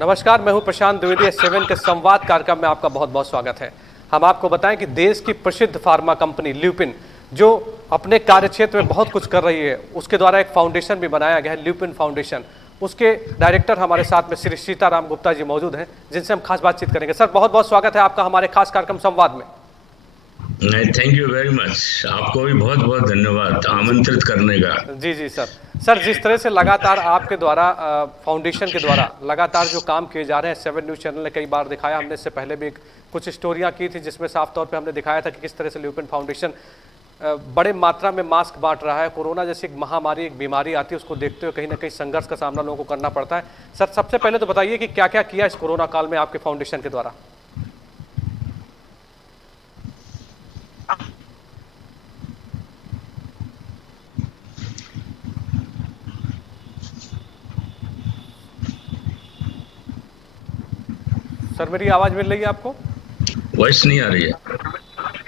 नमस्कार, मैं हूं प्रशांत द्विवेदी। सेवन के संवाद कार्यक्रम में आपका बहुत बहुत स्वागत है। हम आपको बताएं कि देश की प्रसिद्ध फार्मा कंपनी ल्यूपिन, जो अपने कार्यक्षेत्र में बहुत कुछ कर रही है, उसके द्वारा एक फाउंडेशन भी बनाया गया है, ल्यूपिन फाउंडेशन। उसके डायरेक्टर हमारे साथ में श्री सीताराम गुप्ता जी मौजूद हैं, जिनसे हम खास बातचीत करेंगे। सर, बहुत बहुत स्वागत है आपका हमारे खास कार्यक्रम संवाद में। Thank you very much. आपको भी बहुत बहुत धन्यवाद आमंत्रित करने का। जी जी सर। सर, जिस तरह से लगातार आपके द्वारा फाउंडेशन के द्वारा लगातार जो काम किए जा रहे हैं, 7 न्यूज़ चैनल ने कई बार दिखाया, हमने इससे पहले भी कुछ स्टोरियां की थी जिसमें साफ तौर पे हमने दिखाया था कि किस तरह से ल्यूपिन फाउंडेशन बड़े मात्रा में मास्क बांट रहा है। कोरोना जैसी एक महामारी, एक बीमारी आती है, उसको देखते हुए कहीं ना कहीं संघर्ष का सामना लोगों को करना पड़ता है। सर, सबसे पहले तो बताइए कि क्या क्या किया इस कोरोना काल में आपके फाउंडेशन के द्वारा। सर, मेरी आवाज मिल रही है आपको? वॉइस नहीं आ रही है।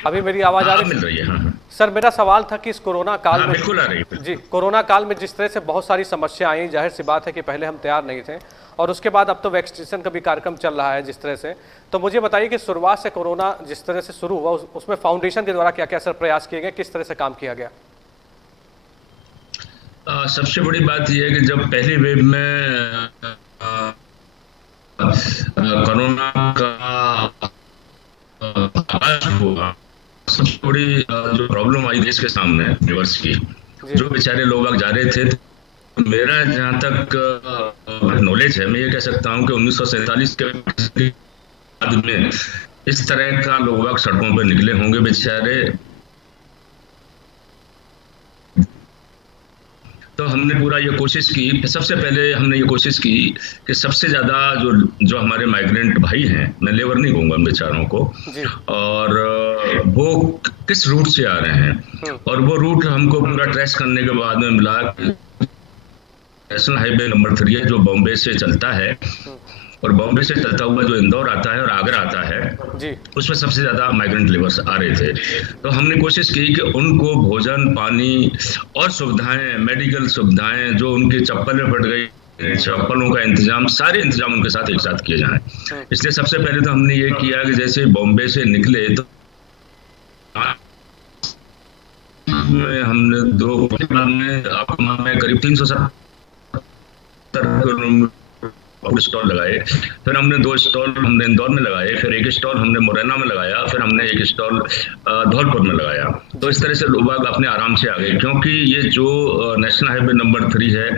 अभी मेरी आवाज आ हाँ, रही मिल रही है। हाँ सर, मेरा सवाल था कि इस कोरोना काल हाँ, में, बिल्कुल आ रही है। जी, कोरोना काल में जिस तरह से बहुत सारी समस्या आई, जाहिर सी बात है कि पहले हम तैयार नहीं थे, और उसके बाद अब तो वैक्सीनेशन का भी कार्यक्रम चल रहा है जिस तरह से। तो मुझे बताइए कि शुरुआत से कोरोना जिस तरह से शुरू हुआ, उसमें फाउंडेशन के द्वारा क्या क्या सर प्रयास किए गए, किस तरह से काम किया गया? सबसे बड़ी बात यह है कि जब पहली वेव में कोरोना का आगाज हुआ, सबसे बड़ी जो प्रॉब्लम आई देश के सामने यूनिवर्स की, जी जो बेचारे लोग बाग जा रहे थे, तो मेरा जहाँ तक नॉलेज है, मैं ये कह सकता हूँ कि 1947 के बाद में इस तरह का लोग बाग सड़कों पर निकले होंगे बेचारे। तो हमने पूरा ये कोशिश की, सबसे पहले हमने ये कोशिश की कि सबसे ज़्यादा जो जो हमारे माइग्रेंट भाई हैं, मैं लेबर नहीं कहूँगा उन बेचारों को, जी। और वो किस रूट से आ रहे हैं, और वो रूट हमको पूरा ट्रेस करने के बाद में मिला नेशनल हाईवे नंबर 3 है, जो बॉम्बे से चलता है, और बॉम्बे से चलता हुआ जो इंदौर आता है और आगरा आता है, जी उसमें सबसे ज़्यादा माइग्रेंट लेबर्स आ रहे थे। तो हमने कोशिश की कि उनको भोजन, पानी और सुविधाएं, मेडिकल सुविधाएं, जो उनकी चप्पल में फट गई, चप्पलों का इंतजाम, सारे इंतजाम उनके साथ एक साथ किए जाएं। इसलिए सबसे पहले तो हमने ये किया कि जैसे बॉम्बे से निकले तो हमने में करीब 370 स्टॉल लगाए। फिर हमने 2 स्टॉल हमने इंदौर में लगाए, फिर 1 स्टॉल हमने मुरैना में लगाया, फिर हमने 1 स्टॉल धौलपुर में लगाया। तो इस तरह से लोग अपने आराम से आ गए, क्योंकि ये जो नेशनल हाईवे नंबर 3 है,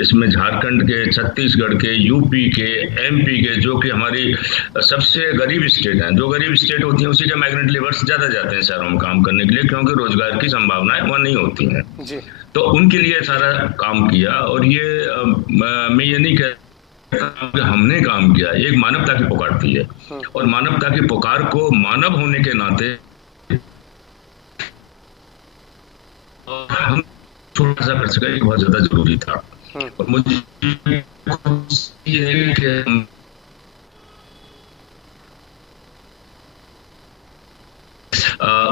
इसमें झारखंड के, छत्तीसगढ़ के, यूपी के, एमपी के, जो कि हमारी सबसे गरीब स्टेट हैं, जो गरीब स्टेट होती हैं उसी के माइग्रेंट लेबर्स ज़्यादा जाते हैं शहरों में काम करने के लिए, क्योंकि रोजगार की संभावनाएं वहाँ नहीं होती हैं। जी। तो उनके लिए सारा काम किया, और ये मैं ये नहीं कह हमने काम किया, एक मानवता की पुकार थी है, और मानवता की पुकार को मानव होने के नाते हम छोटा सा कर सके बहुत ज्यादा जरूरी था। और मुझे ये है कि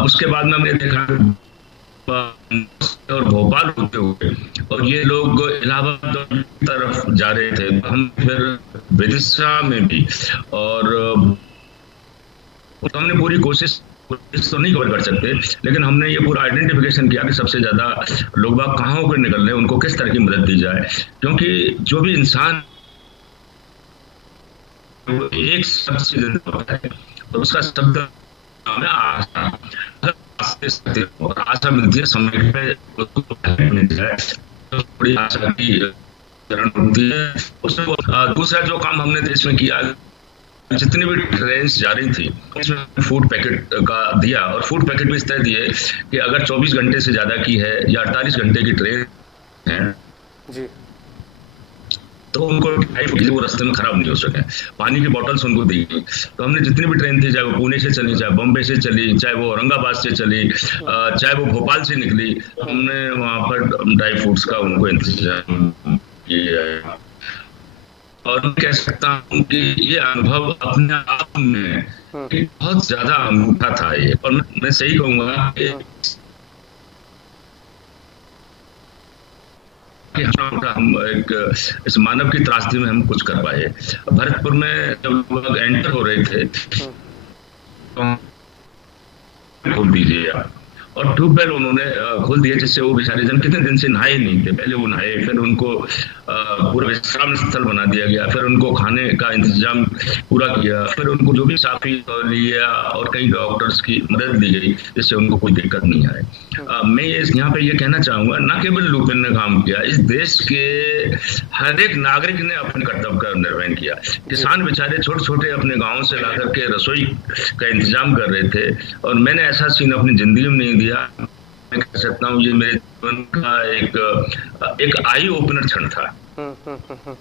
उसके बाद में हमने देखा और भोपाल होते हुए, और ये लोग इलाहाबाद की तरफ जा रहे थे, हम फिर विदिशा में भी, और हमने पूरी कोशिश तो नहीं कवर कर सकते, लेकिन हमने ये पूरा आइडेंटिफिकेशन किया कि सबसे ज्यादा लोग बाग कहाँ होकर निकल रहे हैं, उनको किस तरह की मदद दी जाए, क्योंकि जो भी इंसान एक शब्द से जिंदा होता है, तो उसका शब्द नाम है आशा। और आशा मिलती है समय पे मिल जाए, तो बड़ी आशा की जरूरत होती है। उसमें दूसरा जो काम हमने देश में किया, जितनी भी ट्रेन जा रही थी उसमें फूड पैकेट का दिया, और फूड पैकेट भी इस तरह दिए कि अगर 24 घंटे से ज्यादा की है या 48 घंटे की ट्रेन है जी, तो उनको वो रास्ते में खराब नहीं हो सके। पानी की बॉटल्स उनको दी। तो हमने जितनी भी ट्रेन थी, चाहे वो पुणे से चली, चाहे बॉम्बे से चली, चाहे वो औरंगाबाद से चली, चाहे वो भोपाल से निकली, हमने वहाँ पर ड्राई फ्रूट्स का उनको इंतजाम किया। और मैं कह सकता हूँ कि ये अनुभव अपने आप में हम्म, कि बहुत ज्यादा अनूठा था ये। और मैं सही कहूंगा कि हम्म, हम एक इस मानव की त्रासदी में हम कुछ कर पाए। हम्म, भरतपुर में जब लोग एंटर हो रहे थे हम्म, तो खोल दीजिए आप। और ट्यूबवेल उन्होंने खोल दिए, जिससे वो बेचारे जन कितने दिन से नहाए नहीं थे। पहले वो नहाए, फिर उनको पूरा विश्राम स्थल बना दिया गया, फिर उनको खाने का इंतजाम पूरा किया, फिर उनको जो भी साफी लिया और कई डॉक्टर्स की मदद दी गई, जिससे उनको कोई दिक्कत नहीं आए। हम्म, मैं यहाँ पे ये कहना चाहूंगा, न केवल लुपिन ने काम किया, इस देश के हर एक नागरिक ने अपने कर्तव्य का निर्वहन किया। जी, किसान बेचारे छोटे छोटे अपने गांव से ला करके रसोई का इंतजाम कर रहे थे, और मैंने ऐसा सीन अपनी जिंदगी में नहीं दिया। मैं कह सकता हूँ ये मेरे जीवन का एक एक आई ओपनर क्षण था। हम्म, हम्म, हम्म, हम्म।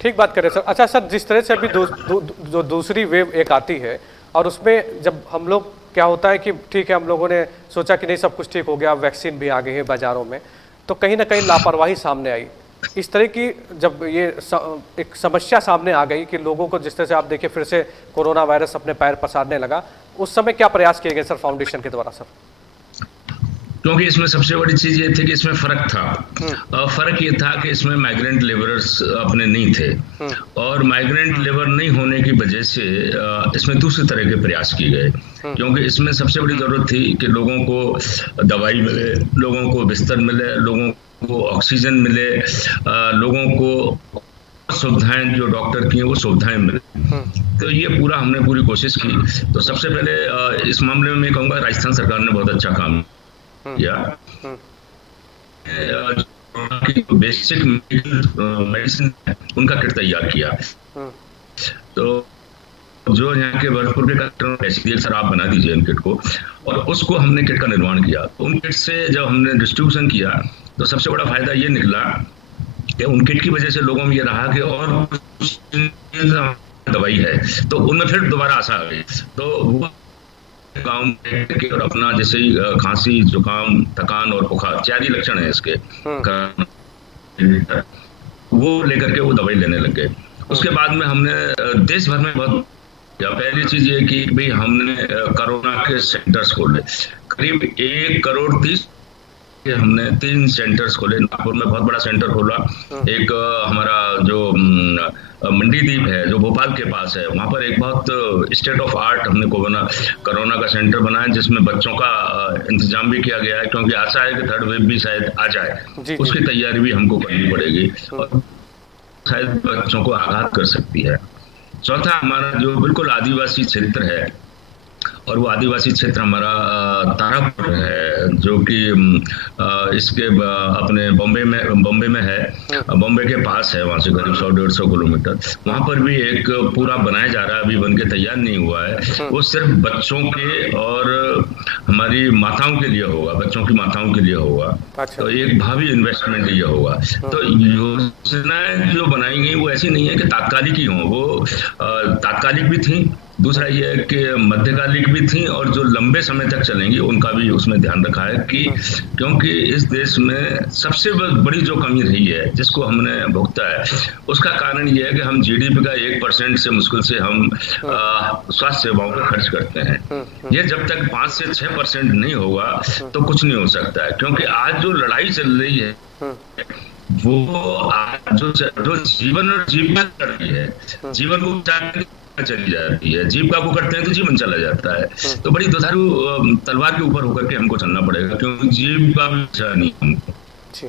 ठीक बात करें सर। अच्छा सर, जिस तरह से अभी जो दूसरी वेव एक आती है और उसमें जब हम लोग क्या होता है कि ठीक है हम लोगों ने सोचा कि नहीं सब कुछ ठीक हो गया, वैक्सीन भी आ गई है बाजारों में, तो कहीं ना कहीं लापरवाही सामने आई। इस तरह की जब ये एक समस्या सामने आ गई कि लोगों को जिस तरह से आप देखिए फिर से कोरोना वायरस अपने पैर पसारने लगा, उस समय क्या प्रयास किए गए सर फाउंडेशन के द्वारा सर? क्योंकि इसमें सबसे बड़ी चीज ये थी कि इसमें फर्क था। हम्म, फर्क ये था कि इसमें माइग्रेंट लेबरर्स अपने नहीं थे, हम्म, और माइग्रेंट लेबर नहीं होने की वजह से इसमें दूसरे तरह के प्रयास किए गए। हम्म, क्योंकि इसमें सबसे बड़ी जरूरत थी कि लोगों को दवाई मिले, लोगों को बिस्तर मिले, लोगों को ऑक्सीजन मिले, लोगों को सुविधाएं जो डॉक्टर की हैं वो सुविधाएं मिले। हम्म, तो ये पूरा हमने पूरी कोशिश की। तो सबसे पहले इस मामले में मैं कहूँगा राजस्थान सरकार ने बहुत अच्छा काम हम्म, किया। हम्म, बेसिक मेडिसिन उनका किट तैयार किया। हम्म, तो जो यहाँ के भरतपुर के कलेक्टर ने ऐसी दिया, सर आप बना दीजिए इन किट को, और उसको हमने किट का निर्माण किया। तो उन किट से जब हमने डिस्ट्रीब्यूशन किया, तो सबसे बड़ा फायदा ये निकला कि उन किट की वजह से लोगों में ये रहा कि और दवाई है, तो उनमें फिर दोबारा आशा आ गई। तो वो गाँव में और अपना जैसे ही खांसी, जुकाम, थकान और बुखार 4 ही लक्षण है इसके, हम्म, वो लेकर के वो दवाई लेने लग गए। हम्म, उसके बाद में हमने देश भर में बहुत, पहली चीज ये कि भाई हमने कोरोना के सेंटर्स खोले। करीब 1 करोड़ 30 के हमने 3 सेंटर्स खोले। नागपुर में बहुत बड़ा सेंटर खोला। हम्म, एक हमारा जो मंडी द्वीप है जो भोपाल के पास है, वहां पर एक बहुत स्टेट ऑफ आर्ट हमने कोरोना का सेंटर बनाया, जिसमें बच्चों का इंतजाम भी किया गया है, क्योंकि आशा है कि थर्ड वेव भी शायद आ जाए। जी जी, उसकी तैयारी भी हमको करनी पड़ेगी, हम्म, और शायद बच्चों को आघात कर सकती है। चौथा हमारा जो बिल्कुल आदिवासी क्षेत्र है, और वो आदिवासी क्षेत्र हमारा तारापुर है, जो कि इसके अपने बॉम्बे में है। हम्म, बॉम्बे के पास है, वहां से करीब 100-150 किलोमीटर। वहां पर भी एक पूरा बनाया जा रहा है, अभी बन के तैयार नहीं हुआ है। हम्म, वो सिर्फ बच्चों के और हमारी माताओं के लिए होगा, बच्चों की माताओं के लिए होगा। अच्छा, तो एक भावी इन्वेस्टमेंट ये होगा। हम्म, तो योजनाएं जो बनाई गई वो ऐसी नहीं है कि तात्कालिक ही हों, वो तात्कालिक भी थी। दूसरा ये है कि मध्यकालिक भी थी, और जो लंबे समय तक चलेंगी उनका भी उसमें ध्यान रखा है कि, हम्म, क्योंकि इस देश में सबसे बड़ी जो कमी रही है जिसको हमने भुगता है, उसका कारण ये है कि हम जीडीपी का 1% से मुश्किल से हम हम्म, स्वास्थ्य सेवाओं पर खर्च करते हैं। हम्म, ये जब तक 5 से 6% नहीं होगा तो कुछ नहीं हो सकता है। क्योंकि आज जो लड़ाई चल रही है हम्म, वो आज जो जीवन और जीविका कर रही है, हम्म, जीवन को बचाने की चली जाती है, जीविका को करते हैं तो जीवन चला जाता है। हम्म, तो बड़ी दुधारू तलवार के ऊपर होकर के हमको चलना पड़ेगा, क्योंकि जीविका भी बचा नहीं हमको। जी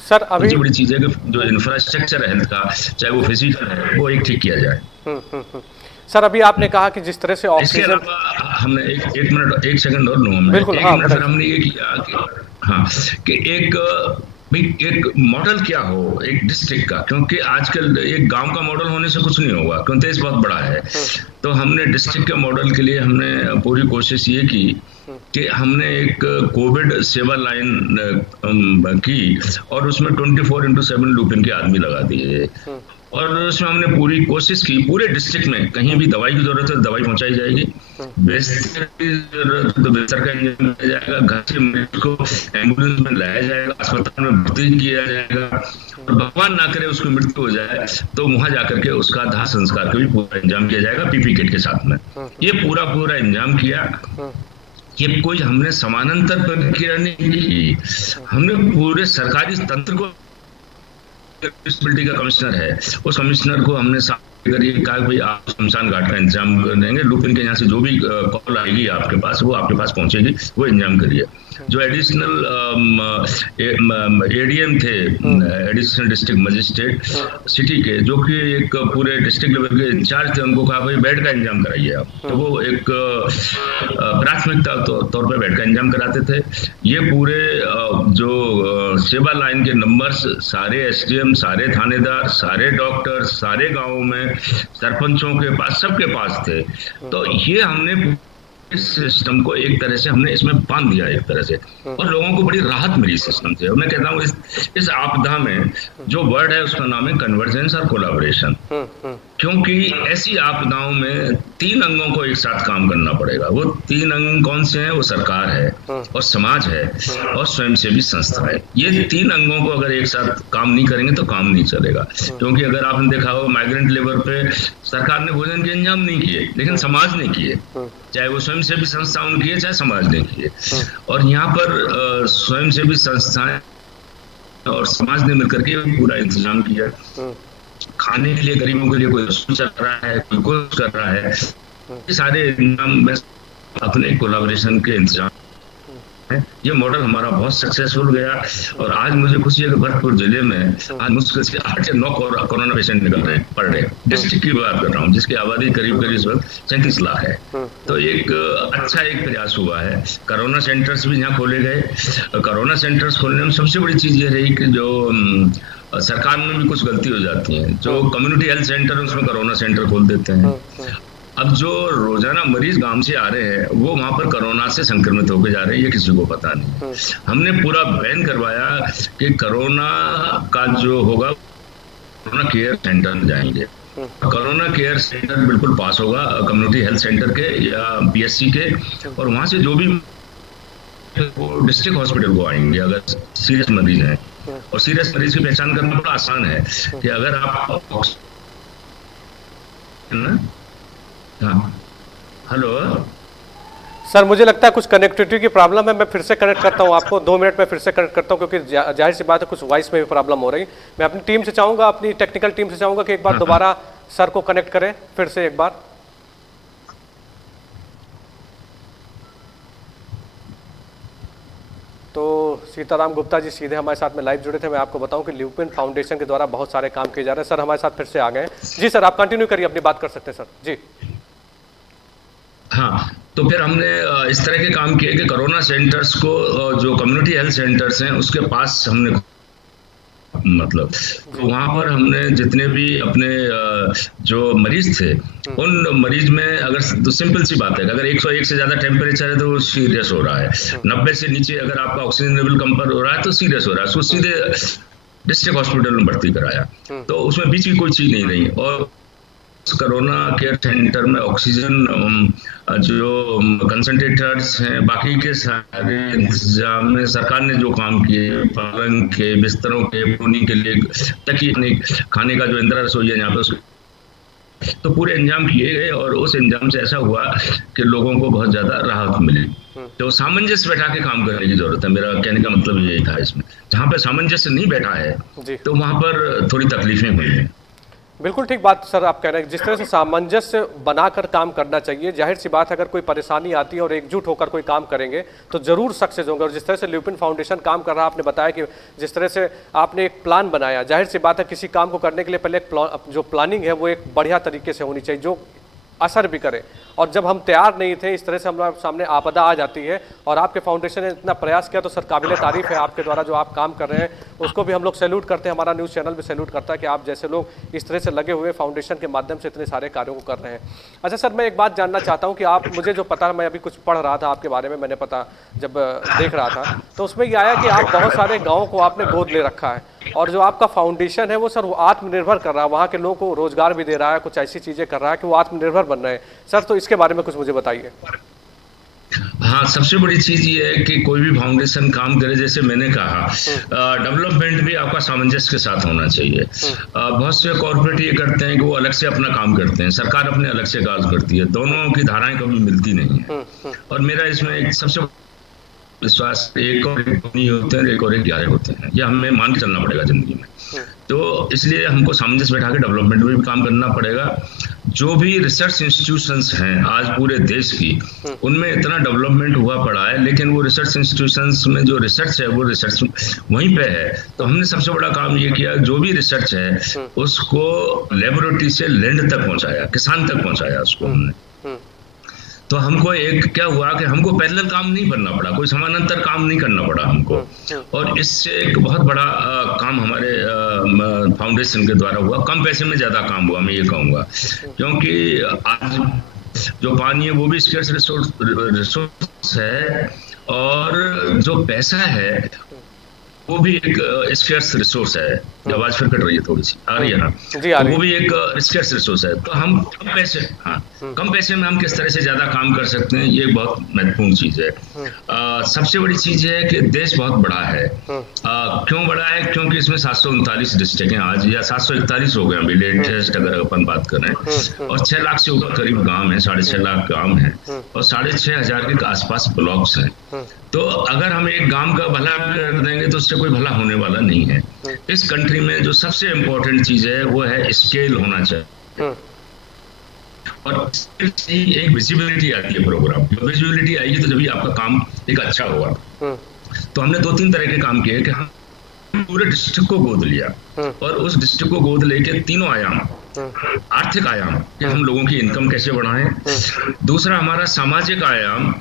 सर अभी सबसे बड़ी चीज है कि जो इंफ्रास्ट्रक्चर है हेल्थ का, चाहे वो फिजिकल है, वो एक ठीक किया जाए। हम्म, सर अभी आपने कहा कि जिस तरह से इसके ऑक्सीजन, अलावा हमने एक मिनट, 1 सेकंड और लूंगा मैं, बिल्कुल एक हाँ मिनट फिर बताइए, हमने ये किया कि हाँ, कि एक मॉडल क्या हो एक डिस्ट्रिक्ट का, क्योंकि आजकल एक गांव का मॉडल होने से कुछ नहीं होगा, क्योंकि देश बहुत बड़ा है। हम्म, तो हमने डिस्ट्रिक्ट के मॉडल के लिए हमने पूरी कोशिश ये की हम्म, कि हमने एक कोविड सेवा लाइन की, और उसमें 24x7 लूपिन के आदमी लगा दिए। हम्म, और उसमें हमने पूरी कोशिश की, पूरे डिस्ट्रिक्ट में कहीं भी दवाई की जरूरत है तो दवाई पहुंचाई जाएगी, बिस्तर की जरूरत है तो बिस्तर का इंतजाम किया जाएगा, घर से मरीज को एम्बुलेंस में लाया जाएगा, अस्पताल में भर्ती किया जाएगा, और भगवान ना करे उसको मृत्यु हो जाए तो वहां जाकर के उसका दाह संस्कार का भी पूरा इंतजाम किया जाएगा पीपी किट के साथ में। ये पूरा पूरा इंतजाम किया। ये कोई हमने समानांतर प्रक्रिया नहीं की, हमने पूरे सरकारी तंत्र को, म्यूनिसिपैलिटी का कमिश्नर है, उस कमिश्नर को हमने अगर ये कहा भाई आप शमशान घाट का इंतजाम कर देंगे, लुपिन के यहाँ से जो भी कॉल आएगी आपके पास वो आपके पास पहुंचेगी, वो इंतजाम करिए। जो एडिशनल एडीएम थे, एडिशनल डिस्ट्रिक्ट मजिस्ट्रेट सिटी के, जो कि एक पूरे डिस्ट्रिक्ट लेवल के इंचार्ज थे, उनको कहा भाई बेड का इंतजाम कराइए आप, तो वो एक प्राथमिकता तौर पर बेड का इंतजाम कराते थे। ये पूरे जो सेवा लाइन के नंबर्स सारे एसडीएम, सारे थानेदार, सारे डॉक्टर, सारे गांवों में सरपंचों के पास, सबके पास थे। तो ये हमने इस सिस्टम को एक तरह से हमने इसमें बांध दिया एक तरह से, और लोगों को बड़ी राहत मिली सिस्टम से। मैं कहता हूँ इस आपदा में जो वर्ड है उसका नाम है कन्वर्जेंस और कोलैबोरेशन, क्योंकि ऐसी आपदाओं में 3 अंगों को एक साथ काम करना पड़ेगा। वो 3 अंग कौन से हैं? वो सरकार है और समाज है और स्वयंसेवी संस्था है। ये 3 अंगों को अगर एक साथ काम नहीं करेंगे तो काम नहीं चलेगा। क्योंकि अगर आपने देखा हो माइग्रेंट लेबर पे सरकार ने भोजन के इंतजाम नहीं किए, लेकिन समाज ने किए, चाहे वो स्वयंसेवी संस्थाओं ने किए चाहे समाज ने किए। और यहाँ पर स्वयंसेवी संस्थाएं और समाज ने मिलकर के पूरा इंतजाम किया। खाने के लिए गरीबों के लिए कोई रसोई चल रहा है, कोई कुछ कर रहा है, ये सारे इंतजाम में अपने कोलैबोरेशन के इंतजाम है। ये मॉडल हमारा बहुत सक्सेसफुल गया। और आज मुझे खुशी है कि भरतपुर जिले में आज मुश्किल से 8 या 9 कोरोना पेशेंट निकल रहे हैं पर डे। डिस्ट्रिक्ट की बात कर रहा हूँ जिसकी आबादी करीब करीब इस वक्त 37 लाख है। तो एक अच्छा एक प्रयास हुआ है। कोरोना सेंटर्स भी यहाँ खोले गए। कोरोना सेंटर्स खोलने में सबसे बड़ी चीज ये रही कि जो सरकार में भी कुछ गलती हो जाती है, जो कम्युनिटी हेल्थ सेंटर उसमें कोरोना सेंटर खोल देते हैं। अब जो रोजाना मरीज गांव से आ रहे हैं वो वहां पर कोरोना से संक्रमित होकर जा रहे हैं, ये किसी को पता नहीं। हमने पूरा बैन करवाया कि कोरोना का जो होगा कोरोना केयर सेंटर में जाएंगे। कोरोना केयर सेंटर बिल्कुल पास होगा कम्युनिटी हेल्थ सेंटर के या पीएचसी के, और वहां से जो भी वो डिस्ट्रिक्ट हॉस्पिटल को आएंगे अगर सीरियस मरीज हैं। और सीरियस मरीज की पहचान करना बड़ा आसान है कि अगर आप हेलो सर, मुझे लगता है कुछ कनेक्टिविटी की प्रॉब्लम है। मैं फिर से कनेक्ट करता हूं आपको, 2 मिनट में फिर से कनेक्ट करता हूं, क्योंकि जाहिर सी बात है कुछ वॉइस में भी प्रॉब्लम हो रही। मैं अपनी टीम से चाहूंगा, अपनी टेक्निकल टीम से चाहूंगा कि एक बार दोबारा सर को कनेक्ट करें फिर से एक बार। तो सीताराम गुप्ता जी सीधे हमारे साथ में लाइव जुड़े थे। मैं आपको बताऊं कि ल्यूपिन फाउंडेशन के द्वारा बहुत सारे काम किए जा रहे हैं। सर हमारे साथ फिर से आ गए। जी सर, आप कंटिन्यू करिए, अपनी बात कर सकते हैं सर जी। हाँ, तो फिर हमने इस तरह के काम किए कि कोरोना सेंटर्स को जो कम्युनिटी हेल्थ सेंटर्स हैं उसके पास हमने मतलब तो वहां पर हमने जितने भी अपने जो मरीज थे उन मरीज में अगर तो सिंपल सी बात है कि अगर 101 से ज्यादा टेम्परेचर है तो वो सीरियस हो रहा है, 90 से नीचे अगर आपका ऑक्सीजन लेवल कम पर हो रहा है तो सीरियस हो रहा है, उसको सीधे डिस्ट्रिक्ट हॉस्पिटल में भर्ती कराया। तो उसमें बीच की कोई चीज नहीं रही। और कोरोना केयर सेंटर में ऑक्सीजन जो कंसंट्रेटर्स हैं, बाकी के सारे इंतजाम में सरकार ने जो काम किए, पलंग के, बिस्तरों के, पोनी के लिए तकिए, खाने का जो इंदिरा रसोई है यहाँ पे उसके तो पूरे इंतजाम किए गए। और उस इंतजाम से ऐसा हुआ कि लोगों को बहुत ज्यादा राहत मिली। तो सामंजस्य बैठा के काम करने की जरूरत है, मेरा कहने का मतलब यही था। इसमें जहाँ पे सामंजस्य नहीं बैठा है तो वहां पर थोड़ी तकलीफें हुई हैं। बिल्कुल ठीक बात सर आप कह रहे हैं। जिस तरह से सामंजस्य बनाकर काम करना चाहिए, जाहिर सी बात है अगर कोई परेशानी आती है और एकजुट होकर कोई काम करेंगे तो जरूर सक्सेस होंगे। और जिस तरह से ल्यूपिन फाउंडेशन काम कर रहा है, आपने बताया कि जिस तरह से आपने एक प्लान बनाया, जाहिर सी बात है किसी काम को करने के लिए पहले जो प्लानिंग है वो एक बढ़िया तरीके से होनी चाहिए, जो असर भी करे। और जब हम तैयार नहीं थे, इस तरह से हमारे सामने आपदा आ जाती है और आपके फाउंडेशन ने इतना प्रयास किया, तो सर काबिल तारीफ है आपके द्वारा जो आप काम कर रहे हैं, उसको भी हम लोग सैल्यूट करते हैं। हमारा न्यूज़ चैनल भी सैल्यूट करता है कि आप जैसे लोग इस तरह से लगे हुए फाउंडेशन के माध्यम से इतने सारे कार्यों को कर रहे हैं। अच्छा सर, मैं एक बात जानना चाहता हूँ कि आप, मुझे जो पता, मैं अभी कुछ पढ़ रहा था आपके बारे में, मैंने पता जब देख रहा था तो उसमें ये आया कि आप बहुत सारे गाँवों को आपने गोद ले रखा है। और जो आपका फाउंडेशन है वो सर वो आत्मनिर्भर कर रहा है, वहाँ के लोगों को रोजगार भी दे रहा है, कुछ ऐसी चीज़ें कर रहा है कि वो आत्मनिर्भर बन रहे हैं सर, तो इसके बारे में कुछ मुझे बताइए। हाँ, सबसे बड़ी चीज ये है कि कोई भी फाउंडेशन काम करे, जैसे मैंने कहा, डेवलपमेंट भी आपका सामंजस्य के साथ होना चाहिए। बहुत से कॉर्पोरेट ये करते हैं कि वो अलग से अपना काम करते हैं, सरकार अपने अलग से काम करती है, दोनों की धाराएं कभी मिलती नहीं है। और मेरा इसमें एक सबसे विश्वास, एक और एक नहीं होते हैं, एक और एक 11 होते हैं, ये हमें मान के चलना पड़ेगा जिंदगी में। तो इसलिए हमको सामंजस्य बैठा के डेवलपमेंट में भी काम करना पड़ेगा। जो भी रिसर्च इंस्टीट्यूशंस हैं आज पूरे देश की, उनमें इतना डेवलपमेंट हुआ पड़ा है, लेकिन वो रिसर्च इंस्टीट्यूशंस में जो रिसर्च है वो रिसर्च वहीं पे है। तो हमने सबसे बड़ा काम ये किया, जो भी रिसर्च है उसको लेबोरेटरी से लैंड तक पहुंचाया, किसान तक पहुंचाया उसको हमने। तो हमको एक क्या हुआ कि हमको पैरेलल काम नहीं करना पड़ा, कोई समानांतर काम नहीं करना पड़ा हमको। और इससे एक बहुत बड़ा काम हमारे फाउंडेशन के द्वारा हुआ, कम पैसे में ज्यादा काम हुआ, मैं ये कहूँगा। क्योंकि आज जो पानी है वो भी स्केर्स रिसोर्स है, और जो पैसा है वो भी एक स्केर्स रिसोर्स है। आवाज फिर कट रही है, थोड़ी सी आ रही है ना? तो वो भी एक स्केर्स रिसोर्स है। तो हम कम पैसे, हाँ, कम पैसे में हम किस तरह से ज्यादा काम कर सकते हैं, ये बहुत महत्वपूर्ण चीज है। सबसे बड़ी चीज है कि देश बहुत बड़ा है। क्यों बड़ा है? क्योंकि इसमें 739 डिस्ट्रिक्ट हैं आज, या 741 हो गए अभी लेटेस्ट अगर अपन बात करें। और 6 लाख से ऊपर करीब गांव है, 6.5 लाख गांव है, और 6,500 के आसपास ब्लॉक्स हैं। तो अगर हम एक गांव का भला कर देंगे तो उससे कोई भला होने वाला नहीं है। इस कंट्री में जो सबसे इम्पोर्टेंट चीज है वो है स्केल होना चाहिए, और एक विजिबिलिटी आती है प्रोग्राम। विजिबिलिटी आएगी तो जब आपका काम एक अच्छा होगा। तो हमने 2-3 तरह के काम किए कि हम पूरे डिस्ट्रिक्ट को गोद लिया, और उस डिस्ट्रिक्ट को गोद लेके तीनों आयाम, आर्थिक आयाम कि हम लोगों की इनकम कैसे बढ़ाएं, दूसरा हमारा सामाजिक आयाम,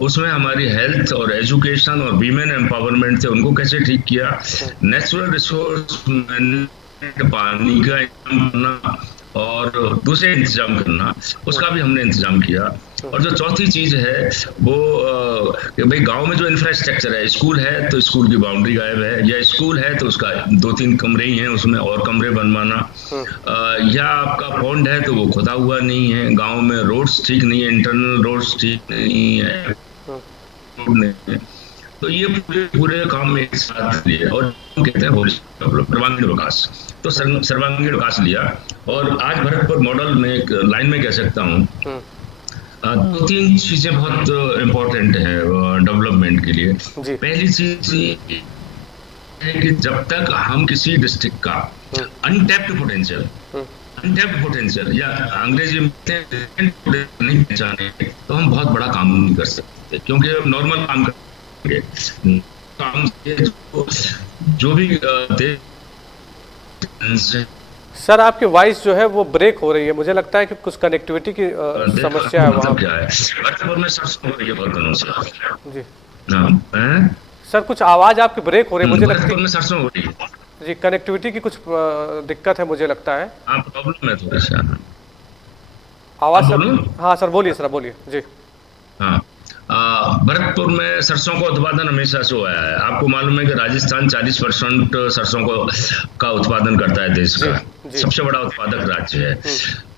उसमें हमारी हेल्थ और एजुकेशन और वीमेन एम्पावरमेंट थे, उनको कैसे ठीक किया, नेचुरल रिसोर्स मैनेजमेंट, पानी का इंतजाम करना और दूसरे इंतजाम करना, उसका भी हमने इंतजाम किया। और जो चौथी चीज है वो कि भाई गांव में जो इंफ्रास्ट्रक्चर है, स्कूल है तो स्कूल की बाउंड्री गायब है, या स्कूल है तो उसका 2-3 कमरे ही हैं, उसमें और कमरे बनवाना, या आपका पॉन्ड है तो वो खुदा हुआ नहीं है, गांव में रोड्स ठीक नहीं है, इंटरनल रोड्स ठीक नहीं है, तो ये पूरे काम में एक साथ लिए, और कहते हैं सर्वांगीण विकास। तो सर्वांगीण विकास लिया, और आज भरतपुर मॉडल में एक लाइन में कह सकता हूँ 2-3 चीजें बहुत इम्पोर्टेंट है डेवलपमेंट के लिए। पहली चीज है कि जब तक हम किसी डिस्ट्रिक्ट का अनटैप्ड पोटेंशियल या अंग्रेजी में नहीं पहचाने तो हम बहुत बड़ा काम नहीं कर सकते, क्योंकि हम नॉर्मल काम करेंगे, काम जो भी सर आपकी वॉइस जो है वो ब्रेक हो रही है, मुझे लगता है कि कुछ कनेक्टिविटी की समस्या है वहाँ। क्या है, भरतपुर में सरसों हो रही है बहुत दिनों से जी। हाँ, सर कुछ आवाज आपकी ब्रेक हो रही है, मुझे लगता भरतपुर में सरसों हो रही है जी, कनेक्टिविटी की कुछ दिक्कत है मुझे लगता है। हाँ, प्रॉब्लम है थोड़ा सा आवाज सर। हाँ सर बोलिए, सर बोलिए जी। हाँ, भरतपुर में सरसों का उत्पादन हमेशा से हुआ है। आपको मालूम है कि राजस्थान 40% सरसों का उत्पादन करता है देश का, सबसे बड़ा उत्पादक राज्य है।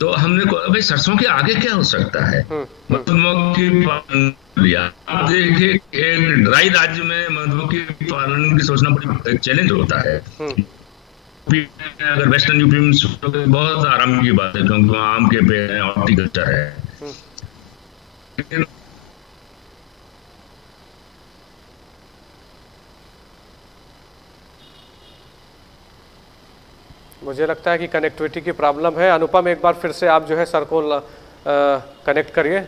तो हमने कहा भाई सरसों के आगे क्या हो सकता है, मधुमक्खी पालन लिया। आप देखिए एक ड्राई राज्य में मधुमक्खी पालन की सोचना बड़ी चैलेंज होता है। अगर वेस्टर्न यूपी में बहुत आराम की बात है, क्योंकि वहाँ आम के पेड़ है, हॉर्टिकल्चर है। लेकिन मुझे लगता है कि कनेक्टिविटी की प्रॉब्लम है। अनुपम एक बार फिर से आप जो है सर को कनेक्ट करिए।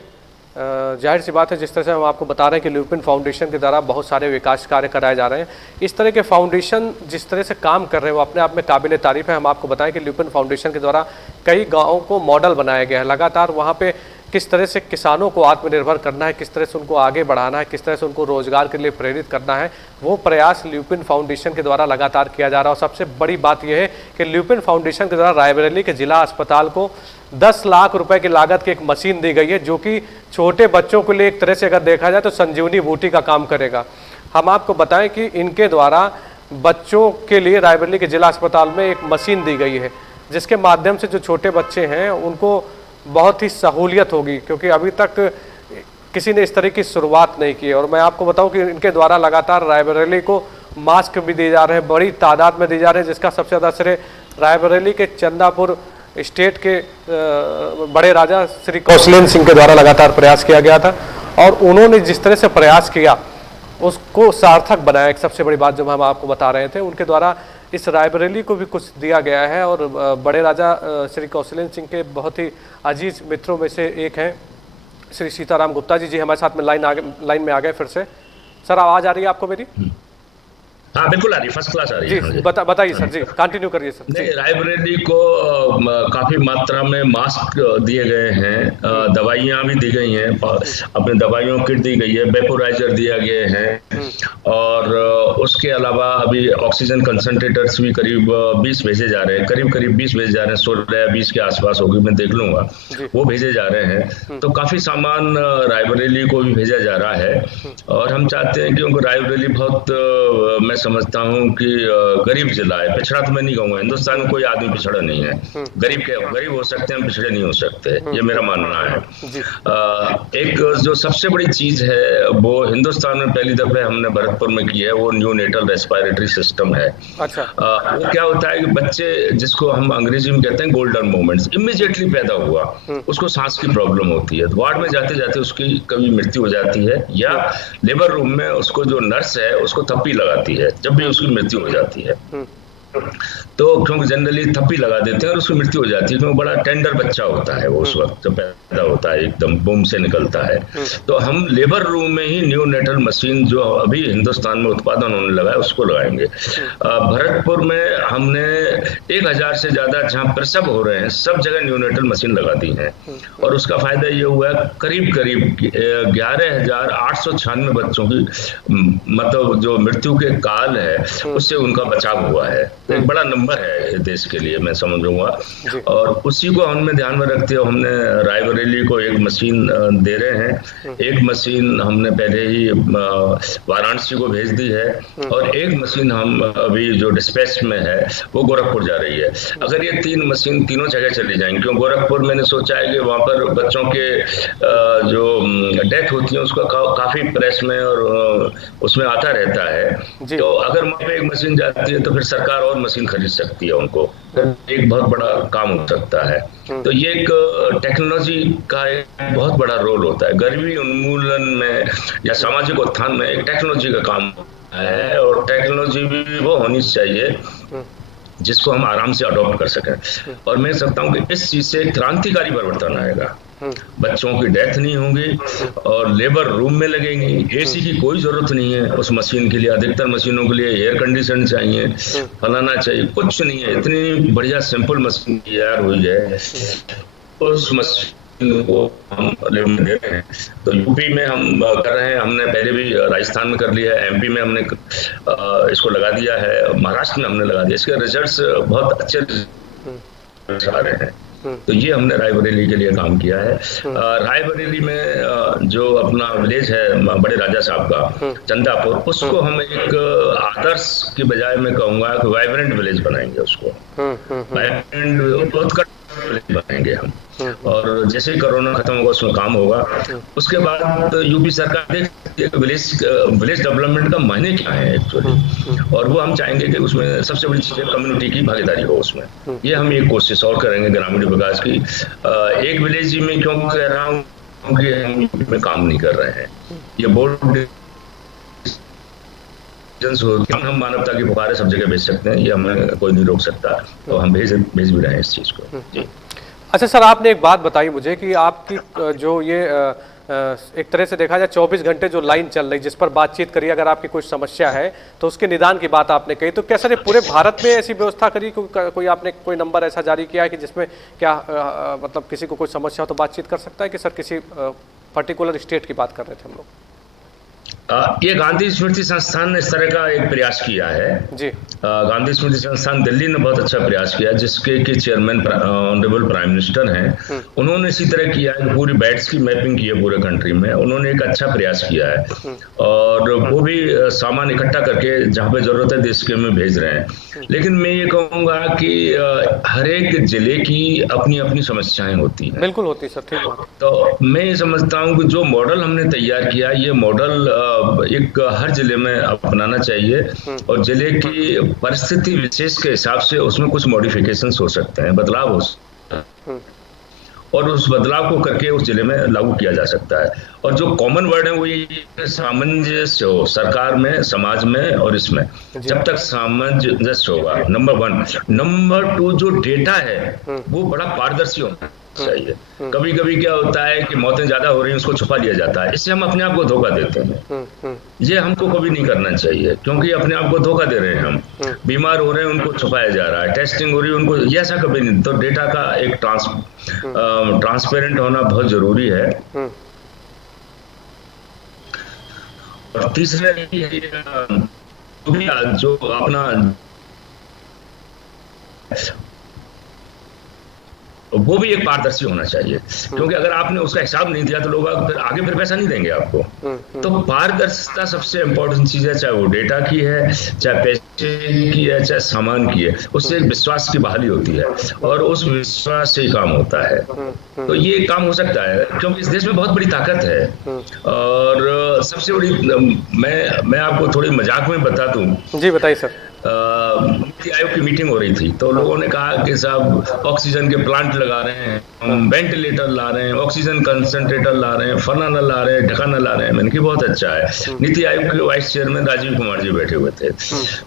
जाहिर सी बात है, जिस तरह से हम आपको बता रहे हैं कि ल्यूपिन फाउंडेशन के द्वारा बहुत सारे विकास कार्य कराए जा रहे हैं, इस तरह के फाउंडेशन जिस तरह से काम कर रहे हैं वो अपने आप में काबिल तारीफ है। हम आपको बताएं कि ल्यूपिन फाउंडेशन के द्वारा कई गाँवों को मॉडल बनाया गया है। लगातार वहाँ पे किस तरह से किसानों को आत्मनिर्भर करना है, किस तरह से उनको आगे बढ़ाना है, किस तरह से उनको रोजगार के लिए प्रेरित करना है, वो प्रयास ल्यूपिन फाउंडेशन के द्वारा लगातार किया जा रहा है। और सबसे बड़ी बात यह है कि ल्यूपिन फाउंडेशन के द्वारा रायबरेली के जिला अस्पताल को 10 लाख रुपए की लागत की एक मशीन दी गई है, जो कि छोटे बच्चों के लिए एक तरह से अगर देखा जाए तो संजीवनी बूटी का काम करेगा। हम आपको बताएं कि इनके द्वारा बच्चों के लिए रायबरेली के जिला अस्पताल में एक मशीन दी गई है, जिसके माध्यम से जो छोटे बच्चे हैं उनको बहुत ही सहूलियत होगी, क्योंकि अभी तक किसी ने इस तरह की शुरुआत नहीं की है। और मैं आपको बताऊं कि इनके द्वारा लगातार रायबरेली को मास्क भी दिए जा रहे हैं, बड़ी तादाद में दिए जा रहे हैं, जिसका सबसे ज़्यादा श्रेय रायबरेली के चंदापुर स्टेट के बड़े राजा श्री कौशलेंद्र सिंह के द्वारा लगातार प्रयास किया गया था। और उन्होंने जिस तरह से प्रयास किया उसको सार्थक बनाया। एक सबसे बड़ी बात जो हम आपको बता रहे थे, उनके द्वारा इस रायबरेली को भी कुछ दिया गया है। और बड़े राजा श्री कौशलेंद्र सिंह के बहुत ही अजीज मित्रों में से एक हैं श्री सीताराम गुप्ता जी। जी हमारे साथ में लाइन में आ गए फिर से। सर आवाज़ आ रही है आपको मेरी? हाँ बिल्कुल आ रही, फर्स्ट क्लास आ रही है। जी बताइए सर, जी कंटिन्यू करिए सर। नहीं, रायबरेली को काफी मात्रा में मास्क दिए गए हैं, दवाइयाँ भी दी गई हैं, अपने दवाइयों किट दी गई है, वेपोराइजर दिया गया है, और उसके अलावा अभी ऑक्सीजन कंसंट्रेटर्स भी करीब 20 भेजे जा रहे हैं, करीब 20 भेजे जा रहे हैं, 16 या 20 के आसपास होगी, मैं देख लूंगा, वो भेजे जा रहे हैं। तो काफी सामान रायबरेली को भी भेजा जा रहा है। और हम चाहते हैं, क्योंकि रायबरेली बहुत मैं समझता हूं कि गरीब जिला है, पिछड़ा तो मैं नहीं कहूंगा, हिंदुस्तान में कोई आदमी पिछड़ा नहीं है, गरीब हो सकते हैं, हम पिछड़े नहीं हो सकते, ये मेरा मानना है। एक जो सबसे बड़ी चीज है वो हिंदुस्तान में पहली दफे हमने भरतपुर में की है, वो न्यू नेटल रेस्पिरेटरी सिस्टम है। अच्छा। वो क्या होता है कि बच्चे, जिसको हम अंग्रेजी में कहते हैं गोल्डन मोमेंट्स, इमीडिएटली पैदा हुआ, उसको सांस की प्रॉब्लम होती है, वार्ड में जाते जाते उसकी कभी मृत्यु हो जाती है, या लेबर रूम में उसको जो नर्स है उसको थप्पी लगाती है जब भी उसकी मृत्यु हो जाती है। तो क्योंकि जनरली थप्पी लगा देते हैं और उसकी मृत्यु हो जाती है, क्योंकि बड़ा टेंडर बच्चा होता है वो, उस वक्त जब पैदा होता है एकदम बूम से निकलता है। तो हम लेबर रूम में ही न्यू नेटल मशीन जो अभी हिंदुस्तान में उत्पादन होने लगा है उसको लगाएंगे। भरतपुर में हमने 1000 से ज्यादा जहां प्रसव हो रहे हैं सब जगह न्यू नेटल मशीन लगा दी है, और उसका फायदा ये हुआ है करीब 11,896 बच्चों की मतलब जो मृत्यु के काल है उससे उनका बचाव हुआ है। एक बड़ा नंबर है देश के लिए, मैं समझूंगा। और उसी को हमने ध्यान में रखते हुए हमने रायबरेली को एक मशीन दे रहे हैं। एक मशीन हमने पहले ही वाराणसी को भेज दी है, और एक मशीन हम अभी जो डिस्पैच में है वो गोरखपुर जा रही है। अगर ये 3 मशीन तीनों जगह चली जाएंगी, क्योंकि गोरखपुर मैंने सोचा है कि वहाँ पर बच्चों के जो डेथ होती है उसका काफी प्रेस में और उसमें आता रहता है। तो अगर वहाँ पे एक मशीन जाती है तो फिर सरकार और मशीन खरीद सकती है उनको, एक बहुत बड़ा काम हो सकता है। तो ये एक टेक्नोलॉजी का एक बहुत बड़ा रोल होता है गरीबी उन्मूलन में या सामाजिक उत्थान में, एक टेक्नोलॉजी का काम है। और टेक्नोलॉजी भी वो होनी चाहिए जिसको हम आराम से अडॉप्ट कर सकें। और मैं समझता हूँ कि इस चीज से क्रांतिकारी परिवर्तन आएगा, बच्चों की डेथ नहीं होगी, और लेबर रूम में लगेंगी, एसी की कोई जरूरत नहीं है उस मशीन के लिए। अधिकतर मशीनों के लिए एयर कंडीशन चाहिए, फलाना चाहिए, कुछ नहीं है, इतनी बढ़िया सिंपल मशीन तैयार हुई है। उस मशीन को हम लेबर में दे रहे हैं। तो यूपी में हम कर रहे हैं, हमने पहले भी राजस्थान में कर लिया है, एमपी में हमने इसको लगा दिया है, महाराष्ट्र में हमने लगा दिया। इसके रिजल्ट्स बहुत अच्छे आ रहे हैं। तो ये हमने रायबरेली के लिए काम किया है। रायबरेली में जो अपना विलेज है बड़े राजा साहब का चंदापुर, उसको हम एक आदर्श की बजाय मैं कहूंगा कि वाइब्रेंट विलेज बनाएंगे उसको, वाइब्रेंट उत्कर्ष विलेज बनाएंगे हम। और जैसे ही कोरोना खत्म होगा उसमें काम होगा, उसके बाद यूपी सरकार देखती है विलेज डेवलपमेंट का मायने क्या है एक्चुअली, और वो हम चाहेंगे कि उसमें सबसे बड़ी चीज कम्युनिटी की भागीदारी हो उसमें। ये हम एक कोशिश और करेंगे ग्रामीण विकास की। एक विलेज ही में क्यों कह रहा हूँ, क्योंकि हम यूपी में काम नहीं कर रहे हैं, ये बोर्ड हम मानवता की पुकार है, सब जगह भेज सकते हैं, ये हमें कोई नहीं रोक सकता, तो हम भेज भी रहे हैं इस चीज को। जी। अच्छा सर, आपने एक बात बताई मुझे कि आपकी जो ये एक तरह से देखा जाए 24 घंटे जो लाइन चल रही जिस पर बातचीत करी, अगर आपकी कोई समस्या है तो उसके निदान की बात आपने कही, तो क्या सर ये पूरे भारत में ऐसी व्यवस्था करी, कोई आपने कोई नंबर ऐसा जारी किया है कि जिसमें क्या मतलब किसी को कोई समस्या हो तो बातचीत कर सकता है, कि सर किसी पर्टिकुलर स्टेट की बात कर रहे थे हम लोग? ये गांधी स्मृति संस्थान ने इस तरह का एक प्रयास किया है। जी। गांधी स्मृति संस्थान दिल्ली ने बहुत अच्छा प्रयास किया, जिसके कि चेयरमैन ऑनरेबल प्राइम मिनिस्टर हैं। उन्होंने इसी तरह किया है, पूरी बैट्स की मैपिंग की है पूरे कंट्री में। उन्होंने एक अच्छा प्रयास किया है और वो भी सामान इकट्ठा करके जहाँ पे जरूरत है देश के में भेज रहे हैं। लेकिन मैं ये कहूँगा कि हर एक जिले की अपनी अपनी समस्याएं होती हैं। बिल्कुल होती सर, ठीक बात। तो मैं ये समझता हूँ कि जो मॉडल हमने तैयार किया, ये मॉडल एक हर जिले में अपनाना चाहिए और जिले की परिस्थिति विशेष के हिसाब से उसमें कुछ मॉडिफिकेशंस हो सकते हैं, बदलाव हो सकते हैं और उस बदलाव को करके उस जिले में लागू किया जा सकता है। और जो कॉमन वर्ड है वो ये सामंजस्य हो सरकार में, समाज में और इसमें। जब तक सामंजस्य होगा, नंबर 1, नंबर 2, जो डेटा है वो बड़ा पारदर्शी होना चाहिए। कभी कभी क्या होता है कि मौतें ज्यादा हो रही हैं, उसको छुपा लिया जाता है, इससे हम अपने आप को धोखा देते हैं। ये हमको कभी नहीं करना चाहिए, क्योंकि अपने आप को धोखा दे रहे हैं हम। बीमार हो रहे हैं, उनको छुपाया जा रहा है, टेस्टिंग हो रही है उनको, ये ऐसा कभी नहीं। तो डेटा का एक ट्रांसपेरेंट होना बहुत जरूरी है। और तीसरा जो अपना वो भी एक पारदर्शी होना चाहिए, क्योंकि अगर आपने उसका हिसाब नहीं दिया तो लोग आगे फिर पैसा नहीं देंगे आपको। तो पारदर्शिता सबसे इंपॉर्टेंट चीज है, चाहे वो डेटा की है, चाहे पैसे की है, चाहे सामान की है। उससे एक विश्वास की बहाली होती है और उस विश्वास से ही काम होता है। तो ये काम हो सकता है, क्योंकि इस देश में बहुत बड़ी ताकत है। और सबसे बड़ी, मैं आपको थोड़ी मजाक में बता दूं। जी बताइए सर। नीति आयोग की मीटिंग हो रही थी, तो लोगों ने कहा कि साहब ऑक्सीजन के प्लांट लगा रहे हैं, हम वेंटिलेटर ला रहे हैं, ऑक्सीजन कंसंट्रेटर ला रहे हैं, फलाना ला रहे हैं, ढकाना ला रहे हैं। मैंने कहा बहुत अच्छा है। नीति आयोग के वाइस चेयरमैन राजीव कुमार जी बैठे हुए थे।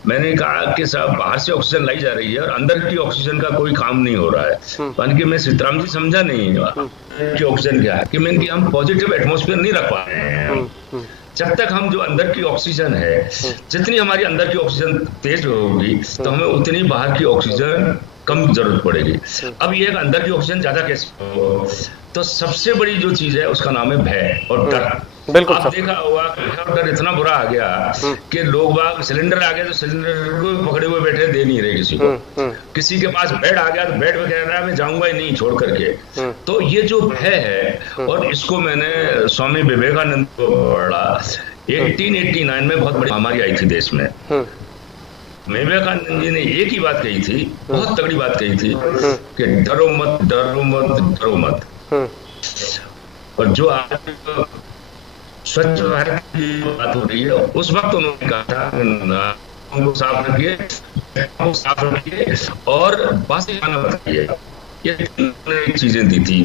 मैंने कहा कि साहब बाहर से ऑक्सीजन लाई जा रही है और अंदर की ऑक्सीजन का कोई काम नहीं हो रहा है। यानी कि मैं सीताराम जी समझा नहीं कि ऑक्सीजन क्या है, कि मैंने कि हम पॉजिटिव एटमोस्फेयर नहीं रख पा रहे हैं। जब तक हम जो अंदर की ऑक्सीजन है, जितनी हमारी अंदर की ऑक्सीजन तेज होगी तो हमें उतनी बाहर की ऑक्सीजन कम जरूरत पड़ेगी। अब ये अंदर की ऑक्सीजन ज्यादा कैसे हो? तो सबसे बड़ी जो चीज है उसका नाम है भय और डर। बिल्कुल आप देखा होगा कि डर इतना बुरा आ गया कि लोग बाग सिलेंडर आ गया तो सिलेंडर को पकड़े हुए बैठे, दे नहीं रहे किसी को। किसी के पास बेड आ गया तो बेड पे कह रहा है मैं जाऊंगा ही नहीं छोड़ करके। तो ये जो भय है, और इसको मैंने स्वामी विवेकानंद को पढ़ा। 1889 में बहुत बड़ी महामारी आई थी देश में। विवेकानंद जी ने एक ही बात कही थी, बहुत तगड़ी बात कही थी कि डरो मत, डरो मत, डरो मत। और जो आज स्वच्छ भारत की बात हो रही है, उस वक्त उन्होंने कहा था को साफ रखिए, साफ रखिए और बासी खाना बताइए। ये चीजें दी थी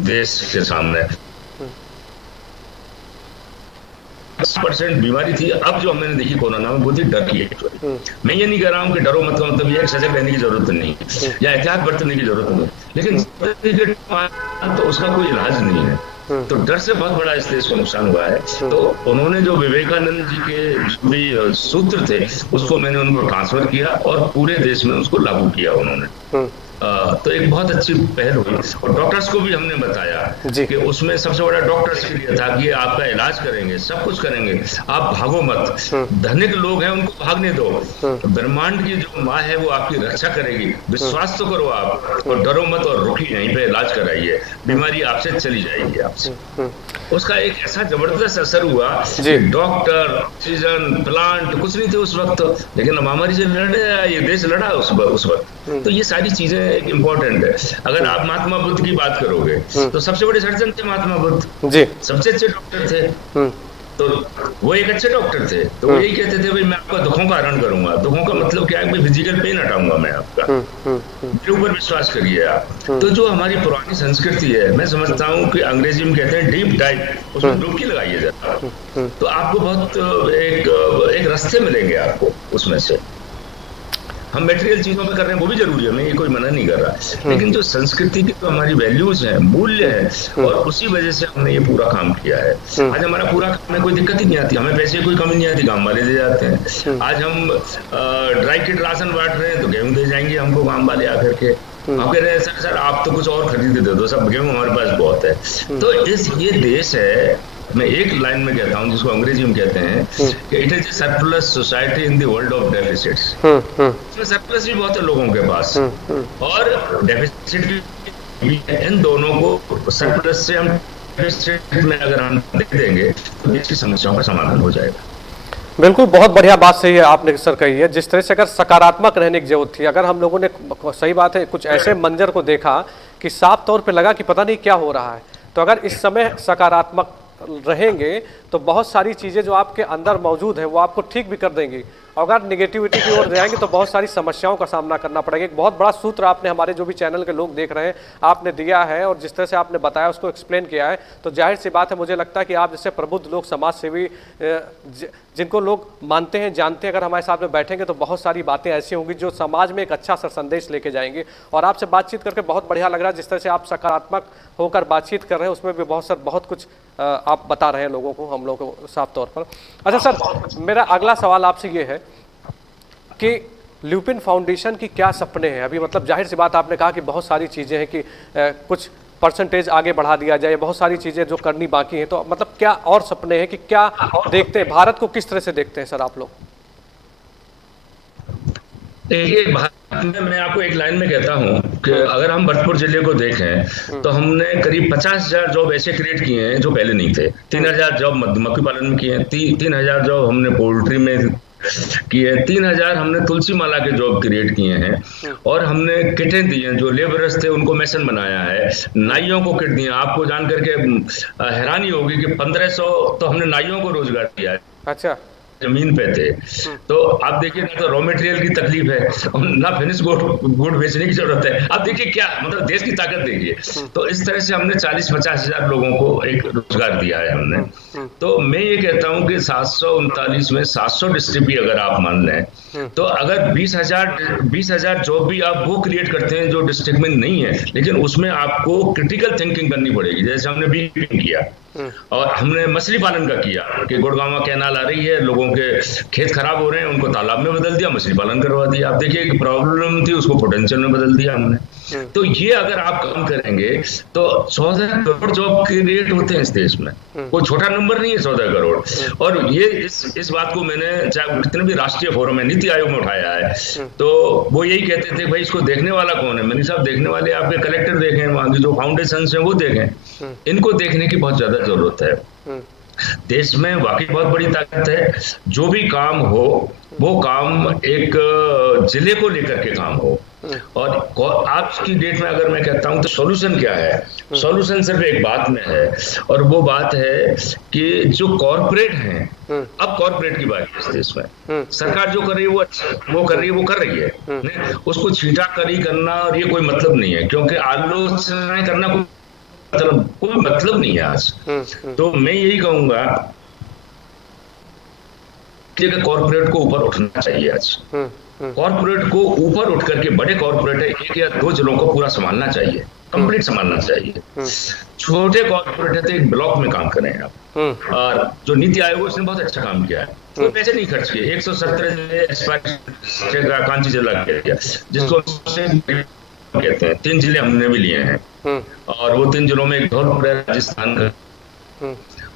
देश के सामने। 10% बीमारी थी। अब जो हमने देखी कोरोना में, वो थी डर की। मैं ये नहीं कह रहा हूँ कि डरो मत का मतलब ये सजग रहने की जरूरत नहीं या एहतियात बरतने की जरूरत नहीं, लेकिन तो उसका कोई इलाज नहीं है। तो डर से बहुत बड़ा इस देश को नुकसान हुआ है। तो उन्होंने जो विवेकानंद जी के भी सूत्र थे उसको मैंने उनको ट्रांसफर किया और पूरे देश में उसको लागू किया उन्होंने। तो एक बहुत अच्छी पहल हुई। और डॉक्टर्स को भी हमने बताया कि उसमें सबसे बड़ा डॉक्टर्स के लिए था कि आपका इलाज करेंगे, सब कुछ करेंगे, आप भागो मत। धनिक लोग हैं उनको भागने दो, ब्रह्मांड की जो माँ है वो आपकी रक्षा करेगी, विश्वास तो करो आप, और डरो मत और रुकिए, यहीं पे इलाज कराइए, बीमारी आपसे चली जाएगी आपसे। उसका एक ऐसा जबरदस्त असर हुआ। डॉक्टर, ऑक्सीजन प्लांट कुछ नहीं थे उस वक्त, लेकिन महामारी से लड़े, ये देश लड़ा उस वक्त। तो ये सारी चीजें एक इम्पोर्टेंट है। अगर आप महात्मा बुद्ध की बात करोगे तो सबसे बड़े सर्जन थे महात्मा बुद्ध जी, सबसे अच्छे डॉक्टर थे। तो वो एक अच्छे डॉक्टर थे, तो वो यही कहते थे भाई मैं आपका दुखों का हरण करूंगा। दुखों का मतलब क्या है? फिजिकल पेन हटाऊंगा मैं आपका, मेरे ऊपर विश्वास करिए आप। तो जो हमारी पुरानी संस्कृति है, मैं समझता हूँ कि अंग्रेजी में कहते हैं डीप डाइव, उसमें डुबकी लगाइए जाता, तो आपको बहुत एक रास्ते मिलेंगे आपको उसमें से। हम मटेरियल चीजों पे कर रहे हैं, वो भी जरूरी है, मैं ये कोई मना नहीं कर रहा, लेकिन जो संस्कृति की तो हमारी वैल्यूज हैं, मूल्य है, और उसी वजह से हमने ये पूरा काम किया है। आज हमारा पूरा काम में कोई दिक्कत ही नहीं आती, हमें पैसे की कोई कमी नहीं आती, गांव वाले दे जाते हैं। आज हम ड्राई किट राशन बांट रहे हैं तो गेहूं दे जाएंगे हमको गांव वाले आकर के। हम कह रहे हैं सर आप तो कुछ और खरीद दे दो, सब गेहूं हमारे पास बहुत है। तो ये देश है मैं एक लाइन में कहता हूँ जिसको अंग्रेजी में कहते हैं कि it is surplus society in the world of deficits. इसमें सरप्लस भी बहुत है लोगों के पास और डेफिसिट भी है। इन दोनों को सरप्लस से हम डेफिसिट में अगर हम दे देंगे तो देश की समस्याओं का समाधान हो जाएगा। बिल्कुल, बहुत बढ़िया बात सही है आपने सर कही है। जिस तरह से अगर सकारात्मक रहने की जरूरत थी, अगर हम लोगों ने, सही बात है, कुछ ऐसे मंजर को देखा कि साफ तौर पे लगा कि पता नहीं क्या हो रहा है, तो अगर इस समय सकारात्मक रहेंगे तो बहुत सारी चीज़ें जो आपके अंदर मौजूद है वो आपको ठीक भी कर देंगी। अगर निगेटिविटी की ओर जाएंगे तो बहुत सारी समस्याओं का सामना करना पड़ेगा। एक बहुत बड़ा सूत्र आपने, हमारे जो भी चैनल के लोग देख रहे हैं, आपने दिया है और जिस तरह से आपने बताया उसको एक्सप्लेन किया है, तो जाहिर सी बात है, मुझे लगता है कि आप जैसे प्रबुद्ध लोग, समाज सेवी, जिनको लोग मानते हैं, जानते हैं, अगर हमारे साथ में बैठेंगे तो बहुत सारी बातें ऐसी होंगी जो समाज में एक अच्छा सा संदेश लेके जाएंगे। और आपसे बातचीत करके बहुत बढ़िया लग रहा है, जिस तरह से आप सकारात्मक होकर बातचीत कर रहे हैं, उसमें भी बहुत कुछ आप बता रहे हैं लोगों को, हम लोगों को साफ तौर पर। अच्छा सर, मेरा अगला सवाल आपसे ये है कि ल्यूपिन फाउंडेशन की क्या सपने हैं अभी? मतलब जाहिर सी बात, आपने कहा कि बहुत सारी चीज़ें हैं कि कुछ परसेंटेज आगे बढ़ा दिया जाए, बहुत सारी चीज़ें जो करनी बाकी हैं, तो मतलब क्या और सपने हैं कि क्या देखते हैं, भारत को किस तरह से देखते हैं सर आप लोग? देखिए, भारत में मैं आपको एक लाइन में कहता हूं कि अगर हम भरतपुर जिले को देखें तो हमने करीब 50,000 जॉब ऐसे क्रिएट किए हैं जो पहले नहीं थे। 3,000 जॉब मधुमक्खी पालन में किए हैं, 3,000 जॉब हमने पोल्ट्री में किए हैं, 3,000 हमने तुलसी माला के जॉब क्रिएट किए हैं और हमने किटें दी हैं। जो लेबरर्स थे उनको मैसन बनाया है, नाइयों को किट दिए। आपको जान करके हैरानी होगी कि 1,500 तो हमने नाइयों को रोजगार दिया है। अच्छा, जमीन पे थे। तो आप देखिए, ना तो रॉ मटेरियल की तकलीफ है और ना फिनिश गुड बेचने की जरूरत है। आप देखिए क्या, मतलब देश की ताकत देखिए। तो इस तरह से हमने 40-50 हजार लोगों को एक रोजगार दिया है हमने। तो मैं ये कहता हूं कि 739 में 700 डिस्ट्रिक्ट अगर आप मान लें तो अगर 20,000 जॉब भी आप वो क्रिएट करते हैं जो डिस्ट्रिक्ट में नहीं है, लेकिन उसमें आपको क्रिटिकल थिंकिंग करनी पड़ेगी। जैसे हमने बीपिंग किया और हमने मछली पालन का किया कि गुड़गांव कैनाल आ रही है, लोगों के खेत खराब हो रहे हैं, उनको तालाब में बदल दिया, मछली पालन करवा दिया। आप देखिए एक प्रॉब्लम थी, उसको पोटेंशियल में बदल दिया हमने। तो ये अगर आप काम करेंगे तो 14 करोड़ जॉब क्रिएट होते हैं इस देश में। कोई छोटा नंबर नहीं है 14 करोड़। और ये इस बात को मैंने चाहे जितने भी राष्ट्रीय फोरम है, नीति आयोग में उठाया है, तो वो यही कहते थे भाई इसको देखने वाला कौन है। मैंने साहब, देखने वाले आपके कलेक्टर देखें, वहां की जो फाउंडेशन है वो देखें। इनको देखने की बहुत ज्यादा जरूरत है। देश में वाकई बहुत बड़ी ताकत है। जो भी काम हो वो काम एक जिले को लेकर के काम हो। और आज की डेट में अगर मैं कहता हूं तो सॉल्यूशन क्या है, सॉल्यूशन सिर्फ एक बात में है, और वो बात है कि जो कॉर्पोरेट हैं, अब कॉर्पोरेट की बात है इस देश में। सरकार जो कर रही है वो कर रही है। उसको छींटाकरी करना और ये कोई मतलब नहीं है, क्योंकि आलोचनाएं करना कोई मतलब नहीं है आज। तो मैं यही कहूंगा कि कॉर्पोरेट को ऊपर उठना चाहिए आज। कॉर्पोरेट को ऊपर उठ करके, बड़े कॉर्पोरेट है 1 या 2 जिलों को पूरा संभालना चाहिए, कंप्लीट संभालना चाहिए। छोटे कॉर्पोरेट है तो एक ब्लॉक में काम करें आप। और जो नीति आयोग है उसने बहुत अच्छा काम किया है, कोई पैसे नहीं खर्च किए। 117 कांची जिला किया, जिसको कहते हैं 3 जिले हमने भी लिए हैं। और वो 3 जिलों में एक धौलपुर है राजस्थान का,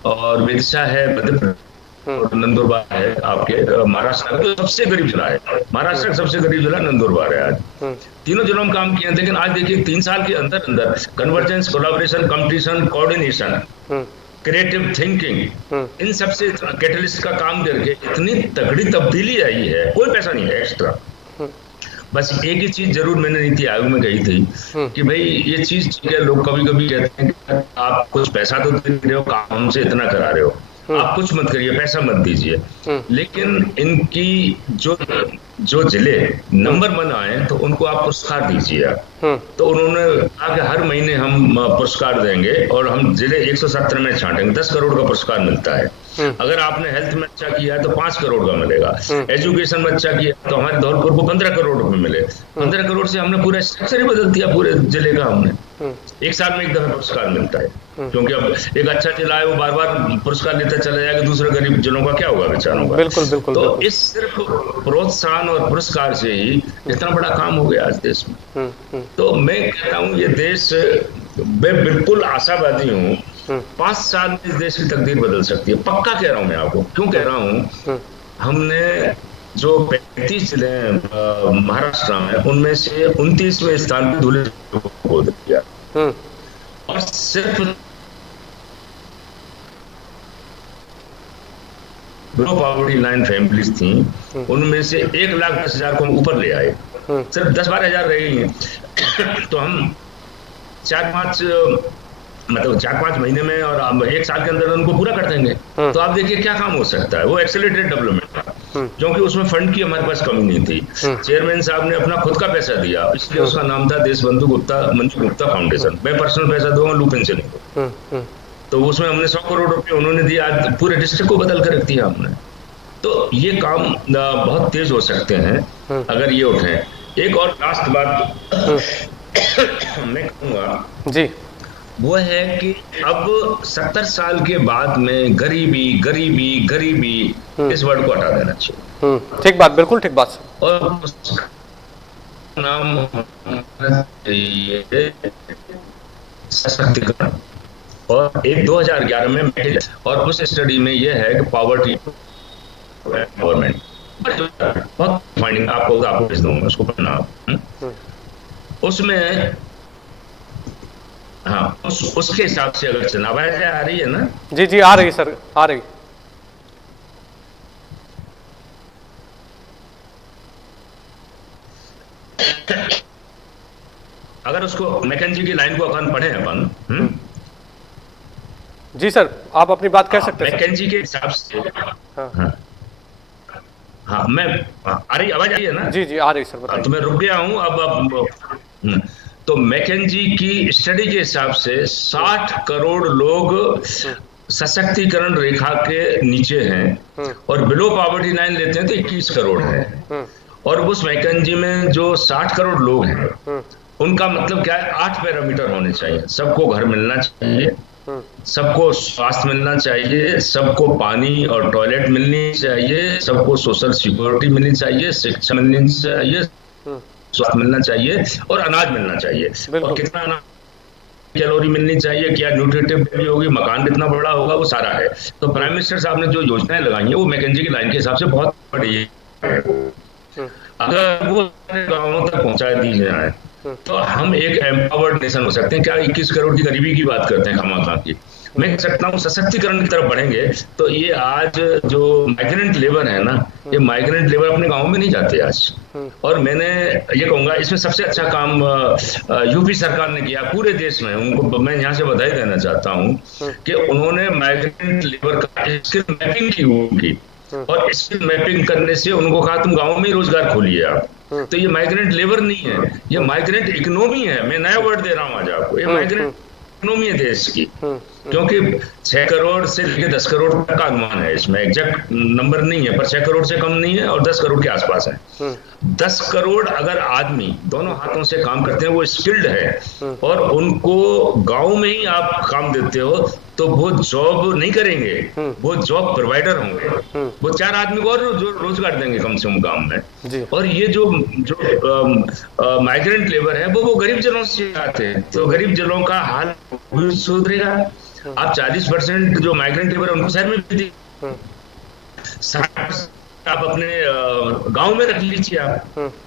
और विदिशा है मध्य प्रदेश, और नंदुरबार है आपके महाराष्ट्र का। तो सबसे गरीब जिला है महाराष्ट्र का, सबसे गरीब जिला नंदुरबार है आज। तीनों जिलों में काम किए, लेकिन आज देखिए 3 साल के अंदर अंदर convergence, collaboration, competition, coordination, creative thinking, इन सबसे कैटलिस्ट का काम करके इतनी तगड़ी तब्दीली आई है। कोई पैसा नहीं है एक्स्ट्रा। बस एक ही चीज जरूर मैंने नीति आयोग में कही थी कि भाई ये चीज ठीक है, लोग कभी कभी कहते हैं कि आप कुछ पैसा तो दे रहे हो, काम हमसे इतना करा रहे हो, आप कुछ मत करिए, पैसा मत दीजिए। लेकिन इनकी जो जिले नंबर 1 आए तो उनको आप पुरस्कार दीजिए। तो उन्होंने कहा कि हर महीने हम पुरस्कार देंगे और हम जिले 117 में छांटेंगे। 10 करोड़ का पुरस्कार मिलता है। अगर आपने हेल्थ में अच्छा किया है तो 5 करोड़ का मिलेगा। एजुकेशन में अच्छा किया तो हमारे धौलपुर को 15 करोड़ रुपए मिले। 15 करोड़ से हमने पूरा स्ट्रक्चर ही बदल दिया पूरे जिले का। हमने 1 साल में एक दफा पुरस्कार मिलता है, क्योंकि अब एक अच्छा जिला है वो बार बार पुरस्कार लेता चला जाएगा, दूसरे गरीब जिलों का क्या होगा बेचारों का। बिल्कुल बिल्कुल। तो इस सिर्फ प्रोत्साहन और पुरस्कार से ही इतना बड़ा काम हो गया आज देश में। तो मैं कहता हूँ ये देश, मैं बिल्कुल आशावादी हूँ 5 साल में इस देश की तकदीर बदल सकती है, पक्का कह रहा हूं मैं आपको। क्यों कह रहा हूं? हमने जो 35 जिले महाराष्ट्र में, उनमें से 29वें स्थान पर धुले को दिया, और सिर्फ बिलो पॉवर्टी लाइन फैमिलीज थी, उनमें से 1,10,000 को हम ऊपर ले आए। सिर्फ 10-12 हज़ार रह गई हैं। तो हम 4-5 महीने में और 1 साल के अंदर उनको पूरा कर देंगे। तो आप देखिए क्या काम हो सकता है। वो एक्सेलरेटेड डेवलपमेंट था, क्योंकि उसमें फंड की हमारे पास कमी नहीं थी। चेयरमैन साहब ने अपना खुद का पैसा दिया, इसलिए उसका नाम था देशबंधु मंजू गुप्ता फाउंडेशन। मैं पर्सनल पैसा दूंगा लुपिन सिंह को। तो उसमें हमने 100 करोड़ रुपए उन्होंने दिया, आज पूरे डिस्ट्रिक्ट को बदल कर रख दिया हमने। तो ये काम बहुत तेज हो सकते हैं अगर ये उठे। एक और लास्ट बात मैं कहूंगा जी, वो है कि अब 70 साल के बाद में गरीबी गरीबी गरीबी इस वर्ड को हटा देना चाहिए। ठीक बात, बिल्कुल ठीक बात। और नाम सशक्तिकरण। और 2011 में और उस स्टडी में यह है कि पॉवर्टी गवर्नमेंट बहुत फाइंडिंग आपको भेज दूंगा, उसको पढ़ना। उसमें हाँ उसके हिसाब से अगर चुनाव आ रही है ना। जी जी, आ रही सर, आ रही। अगर उसको मैकेंजी की लाइन को अपन पढ़े अपन। जी सर, आप अपनी बात कह सकते हैं। मैकेंजी के हिसाब से हाँ मैं आ रही आवाज आई है ना? जी जी, आ रही सर, बताइए। तो मैं रुक गया हूं अब। तो मैकेंजी की स्टडी के हिसाब से 60 करोड़ लोग सशक्तिकरण रेखा के नीचे हैं, और बिलो पॉवर्टी लाइन लेते हैं तो 21 करोड़ है। और उस मैकेंजी में जो 60 करोड़ लोग हैं, उनका मतलब क्या है? 8 पैरामीटर होने चाहिए। सबको घर मिलना चाहिए, सबको स्वास्थ्य मिलना चाहिए, सबको पानी और टॉयलेट मिलनी चाहिए, सबको सोशल सिक्योरिटी मिलनी चाहिए, शिक्षा मिलनी चाहिए, स्वास्थ्य मिलना चाहिए, और अनाज मिलना चाहिए। और कितना अनाज, कैलोरी मिलनी चाहिए, क्या न्यूट्रिटिव वैल्यू होगी, मकान कितना बड़ा होगा, वो सारा है। तो प्राइम मिनिस्टर साहब ने जो योजनाएं लगाई हैं वो मैकेंजी की लाइन के हिसाब से बहुत बड़ी है। अगर वो गांवों तक पहुंचा दी जाए तो हम एक एम्पावर्ड नेशन हो सकते हैं। क्या 21 करोड़ की गरीबी की बात करते हैं खामा की? मैं कह सकता हूँ सशक्तिकरण की तरफ बढ़ेंगे तो ये आज जो माइग्रेंट लेबर है ना, ये माइग्रेंट लेबर अपने गाँव में नहीं जाते आज। और मैंने ये कहूंगा इसमें सबसे अच्छा काम यूपी सरकार ने किया पूरे देश में। उनको मैं यहाँ से बधाई देना चाहता हूँ कि उन्होंने माइग्रेंट लेबर का स्किल मैपिंग की, और स्किल मैपिंग करने से उनको कहा तुम गाँव में ही रोजगार खोलिए आप। तो ये माइग्रेंट लेबर नहीं है, ये माइग्रेंट इकोनॉमी है। मैं नया वर्ड दे रहा हूँ आज आपको, ये माइग्रेंट इकोनॉमी है देश की। क्योंकि 6 करोड़ से लेकर 10 करोड़ तक का अनुमान है, इसमें एग्जैक्ट नंबर नहीं है, पर 6 करोड़ से कम नहीं है और 10 करोड़ के आसपास है। 10 करोड़ अगर आदमी दोनों हाथों से काम करते हैं, वो स्किल्ड है, और उनको गांव में ही आप काम देते हो, तो वो जॉब नहीं करेंगे, वो जॉब प्रोवाइडर होंगे। वो 4 आदमी को और रोजगार देंगे कम से कम काम में। और ये जो माइग्रेंट लेबर है वो गरीब जनों से आते हैं, तो गरीब जनों का हाल सुधरेगा। आप 40% जो माइग्रेंट लेबर है उनको शहर में भी दी, 60% आप अपने गांव में रख लीजिए आप,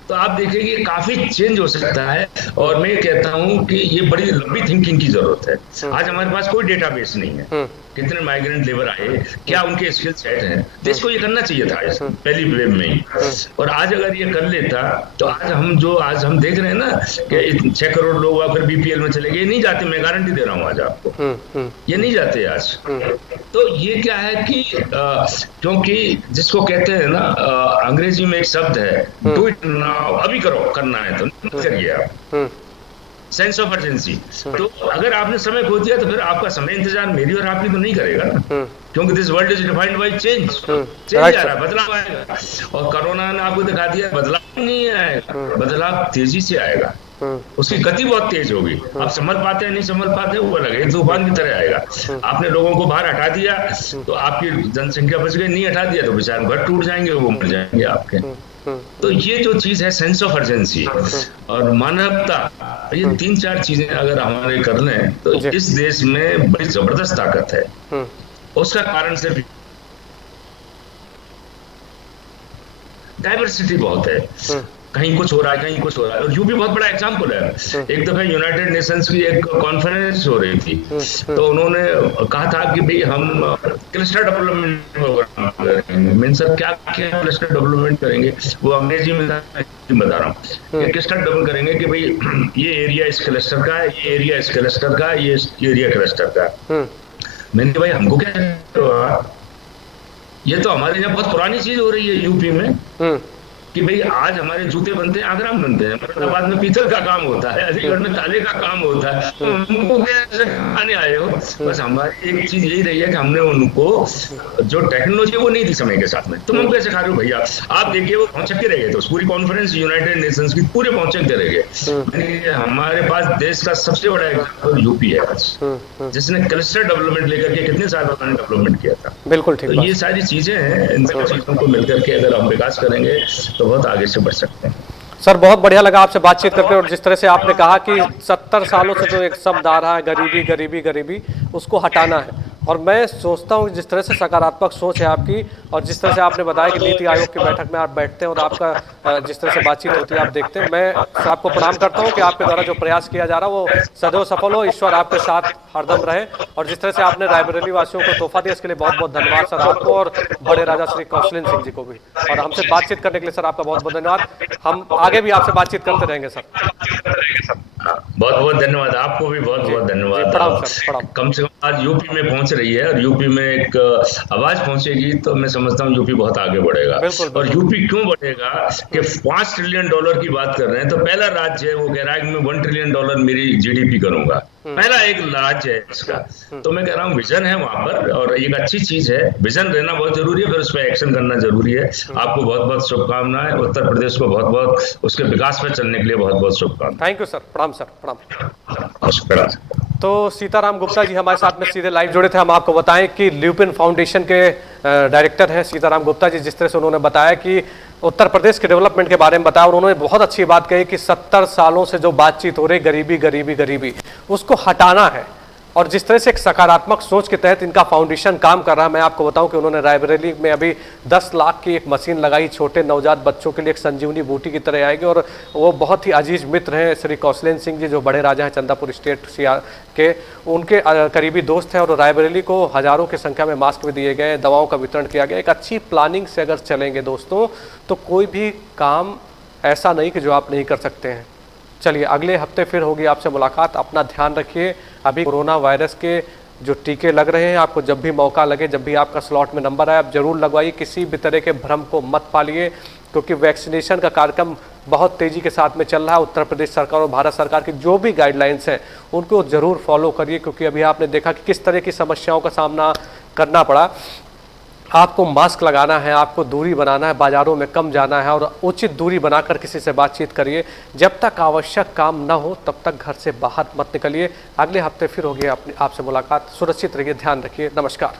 तो आप देखेंगे काफी चेंज हो सकता है। और मैं कहता हूं कि ये बड़ी लंबी थिंकिंग की जरूरत है। आज हमारे पास कोई डेटाबेस नहीं है कितने माइग्रेंट लेबर आए, क्या उनके स्किल सेट हैं। देश को ये करना चाहिए था पहली वेव में ही, और आज अगर ये कर लेता तो आज हम देख रहे हैं ना कि 6 करोड़ लोग आकर बीपीएल में चले गए, नहीं जाते। मैं गारंटी दे रहा हूँ आज आपको, ये नहीं जाते आज। तो ये क्या है कि क्योंकि जिसको कहते हैं ना, अंग्रेजी में एक शब्द है डू इट नाउ, अभी करो, करना है तो करिए आप, सेंस ऑफ अर्जेंसी। तो अगर आपने समय खो दिया तो फिर आपका समय इंतजार मेरी और आपकी तो नहीं करेगा ना, क्योंकि this world is defined by change. Change आ रहा है, बदलाव आएगा, और कोरोना ने आपको दिखा दिया बदलाव नहीं आएगा, बदलाव तेजी से आएगा, उसकी गति बहुत तेज होगी। आप संभल पाते हैं नहीं संभल पाते वो अलग है, तूफान की तरह आएगा। आपने लोगों को बाहर हटा दिया तो आपकी जनसंख्या बच गई, नहीं हटा दिया तो बेचारे घर टूट जाएंगे, वो मर जाएंगे आपके। तो ये जो चीज है सेंस ऑफ अर्जेंसी और मानवता, ये 3-4 चीजें अगर हमारे कर लें तो जी। इस देश में बड़ी जबरदस्त ताकत है। उसका कारण सिर्फ डाइवर्सिटी बहुत है, कहीं कुछ हो रहा है, कहीं कुछ हो रहा है। और यूपी बहुत बड़ा एग्जाम्पल है। एक दफे यूनाइटेड नेशंस की एक कॉन्फ्रेंस हो रही थी, तो उन्होंने कहा था कि भाई हम क्लस्टर डेवलपमेंट प्रोग्राम करेंगे। मीन सर क्या क्या क्लस्टर डेवलपमेंट करेंगे, वो अंग्रेजी में बता रहा हूँ। क्लस्टर डेवलप करेंगे कि भाई ये एरिया इस क्लस्टर का है, ये एरिया इस क्लस्टर का है, ये एरिया क्लस्टर का है। मैंने कहा भाई हमको क्या, ये तो हमारे यहाँ बहुत पुरानी चीज हो रही है यूपी में कि भाई आज हमारे जूते बनते हैं, आगरा में बनते हैं, मुरादाबाद में पीतल का काम होता है, अलीगढ़ में ताले का काम होता है। उनको कैसे आने आए हो? बस हमारी एक चीज यही रही है कि हमने उनको जो टेक्नोलॉजी वो नहीं थी समय के साथ में। तुम हमको कैसे खा रहे हो भैया? आप देखिए वो पहुंचते रह गए, तो पूरी कॉन्फ्रेंस यूनाइटेड नेशंस की पूरे पहुंचते रह गए। हमारे पास देश का सबसे बड़ा एग्जाम्पल यूपी है आज, जिसने क्लस्टर डेवलपमेंट लेकर के कितने साल उन्होंने डेवलपमेंट किया था। बिल्कुल ठीक। तो ये सारी चीजें हैं, इन सब चीजों को मिलकर के अगर हम विकास करेंगे तो बहुत आगे से बढ़ सकते हैं। सर बहुत बढ़िया लगा आपसे बातचीत करके, और जिस तरह से आपने कहा कि 70 सालों से जो एक शब्द आ रहा है गरीबी गरीबी गरीबी, उसको हटाना है। और मैं सोचता हूँ जिस तरह से सकारात्मक सोच है आपकी, और जिस तरह से आपने बताया कि नीति आयोग की बैठक में आप बैठते हैं और आपका जिस तरह से बातचीत होती है आप देखते हैं, मैं आपको प्रणाम करता हूँ कि आपके द्वारा जो प्रयास किया जा रहा है वो सदैव सफल हो, ईश्वर आपके साथ हरदम रहे। और जिस तरह से आपने रायबरेली वासियों को तोहफा दिया, इसके लिए बहुत बहुत धन्यवाद सर आपको, और बड़े राजा श्री कौशलेंद्र सिंह जी को भी। और हमसे बातचीत करने के लिए सर आपका बहुत बहुत धन्यवाद। हम आगे भी आपसे बातचीत करते रहेंगे सर। बहुत बहुत धन्यवाद, आपको भी बहुत बहुत धन्यवाद। प्रणाम सर, प्रणाम। कम से कम आज यूपी में पहुंच रही है, और यूपी में एक आवाज पहुंचेगी तो मैं समझता हूँ यूपी बहुत आगे बढ़ेगा। और यूपी क्यों बढ़ेगा कि $5 ट्रिलियन की बात कर रहे हैं, तो पहला राज्य है वो कह रहा है कि मैं $1 ट्रिलियन मेरी जीडीपी करूंगा, पहला एक राज्य है इसका। तो मैं कह रहा हूँ विजन है वहां पर, और एक अच्छी चीज है, विजन रहना बहुत जरूरी है, फिर उस पर एक्शन करना जरूरी है। आपको बहुत बहुत शुभकामनाएं, उत्तर प्रदेश को बहुत बहुत उसके विकास पर चलने के लिए बहुत बहुत शुभकामनाएं। थैंक यू सर, प्रणाम सर, प्रणाम। नमस्कार। तो सीताराम गुप्ता जी हमारे साथ में सीधे लाइव जुड़े थे। हम आपको बताएं कि ल्यूपिन फाउंडेशन के डायरेक्टर हैं सीताराम गुप्ता जी। जिस तरह से उन्होंने बताया कि उत्तर प्रदेश के डेवलपमेंट के बारे में बताया, और उन्होंने बहुत अच्छी बात कही कि 70 सालों से जो बातचीत हो रही गरीबी गरीबी गरीबी, उसको हटाना है। और जिस तरह से एक सकारात्मक सोच के तहत इनका फाउंडेशन काम कर रहा है, मैं आपको बताऊं कि उन्होंने रायबरेली में अभी 10 लाख की एक मशीन लगाई, छोटे नवजात बच्चों के लिए एक संजीवनी बूटी की तरह आएगी। और वो बहुत ही अजीज मित्र हैं श्री कौशलेंद्र सिंह जी, जो बड़े राजा हैं चंदापुर स्टेट के, उनके करीबी दोस्त हैं। और रायबरेली को हजारों की संख्या में मास्क भी दिए गए, दवाओं का वितरण किया गया। एक अच्छी प्लानिंग से अगर चलेंगे दोस्तों, तो कोई भी काम ऐसा नहीं कि जो आप नहीं कर सकते हैं। चलिए अगले हफ्ते फिर होगी आपसे मुलाकात। अपना ध्यान रखिए। अभी कोरोना वायरस के जो टीके लग रहे हैं, आपको जब भी मौका लगे, जब भी आपका स्लॉट में नंबर आए, आप जरूर लगवाइए। किसी भी तरह के भ्रम को मत पालिए, क्योंकि वैक्सीनेशन का कार्यक्रम बहुत तेज़ी के साथ में चल रहा है। उत्तर प्रदेश सरकार और भारत सरकार की जो भी गाइडलाइंस हैं उनको ज़रूर फॉलो करिए, क्योंकि अभी आपने देखा कि किस तरह की समस्याओं का सामना करना पड़ा। आपको मास्क लगाना है, आपको दूरी बनाना है, बाजारों में कम जाना है, और उचित दूरी बनाकर किसी से बातचीत करिए। जब तक आवश्यक काम न हो तब तक घर से बाहर मत निकलिए। अगले हफ्ते फिर होगी आपसे मुलाकात। सुरक्षित रहिए, ध्यान रखिए। नमस्कार।